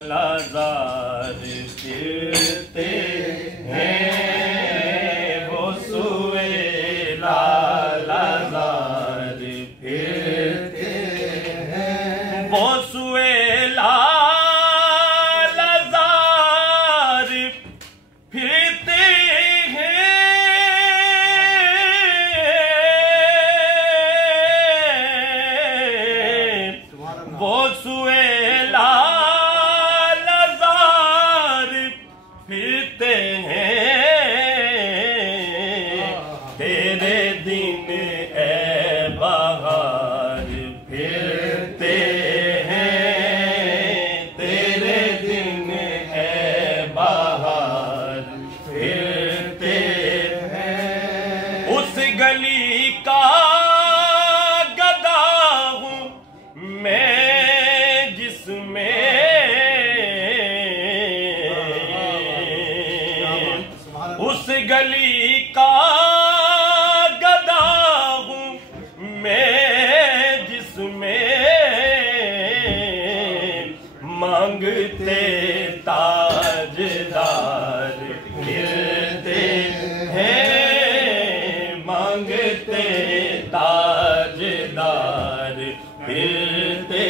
लाज़ार फिरते हैं वो सुएला लाज़ार फिरते हैं वो सुएला लाज़ार फिरते हैं वो सुएला फिरते हैं तेरे दिन ए बहार फिरते हैं तेरे दिन ए बहार फिरते हैं उस गली का गदा हूँ मैं जिसमें उस गली का गदा हूँ मैं जिसमें मांगते ताजदार फिरते हैं मांगते ताजदार फिरते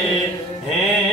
हैं।